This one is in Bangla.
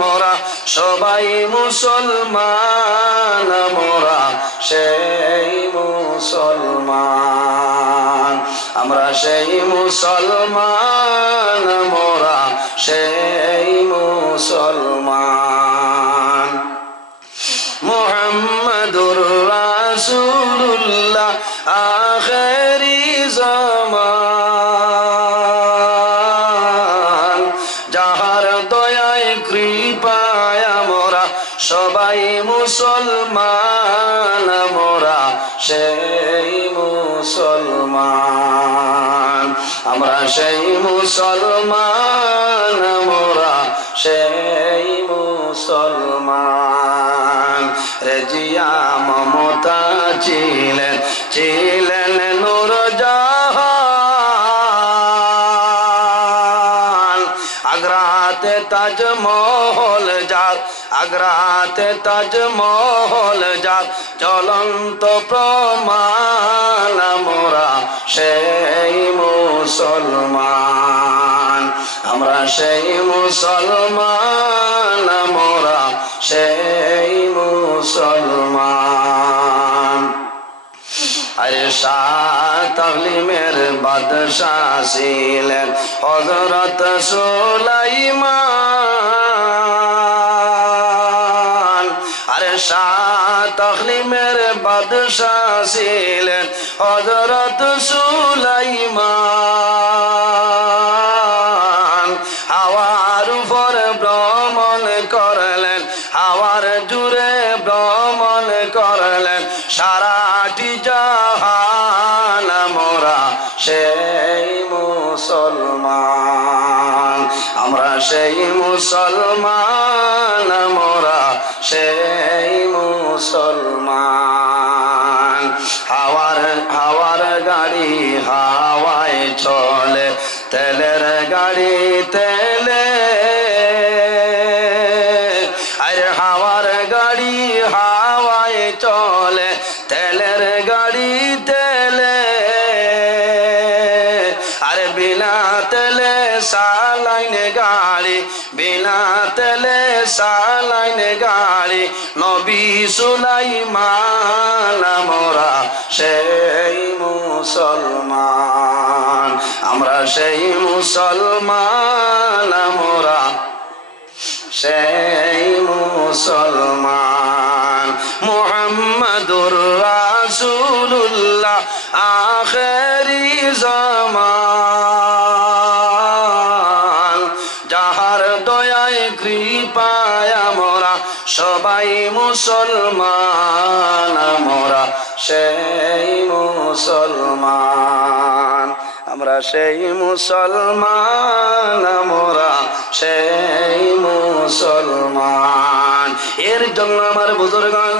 মোরা সবাই মুসলমান, মোরা সেই মুসলমান, আমরা সেই মুসলমান, মোরা সেই মুসলমান। মুহাম্মাদুর রাসূলুল্লাহ আখেরি জামান, যাহার দয়ায় কৃপায় মোরা সবাই মুসলমান, মোরা সেই মুসলমান, আমরা সেই মুসলমান, মোরা সেই মুসলমান। রেজিয়া মমতা ছিলেন, ছিলেন নূরজাহান, আগ্রাতে তাজমহল যার, আগ্রাতে তাজমহল যার জ্বলন্ত প্রমাণ, মোরা সেই মুসলমান, আমরা সেই মুসলমান, মোরা সেই মুসলমান। আরে শাহ তাগলিমের বাদশাহ ছিলেন হযরত সুলাইমান, আরে শাহ তাগলিমের বাদশাহ ছিলেন হযরত সুলাইমান। হাওয়ার উপর ভ্রমণ করলেন, হাওয়ার জুড়ে ভ্রমণ করলেন সারাটি জাহান, মোরা সেই মুসলমান, আমরা সেই মুসলমান, মোরা সেই মুসলমান। হাওয়ার হাওয়ার গাড়ি হাওয়ায় চলে, তেলের গাড়ি তেলে, আরে হাওয়ার গাড়ি হাওয়ায় চলে, তেলের গাড়ি তেলে, আরে বিনা তেলে সালাইন গাড়ি, বিনা তেলে সালাইন গাড়ি নবী সুলাইমান, মোরা সেই মুসলমান, আমরা সেই মুসলমান, মোরা সেই মুসলমান। মুহাম্মাদুর রাসূলুল্লাহ আখেরি জামান, যাহার দয়ায় কৃপায় মোরা সবাই মুসলমান, মোরা সেই মুসলমান, আমরা সেই মুসলমান, মোরা সেই মুসলমান। এর জন্য আমার বুজুর্গান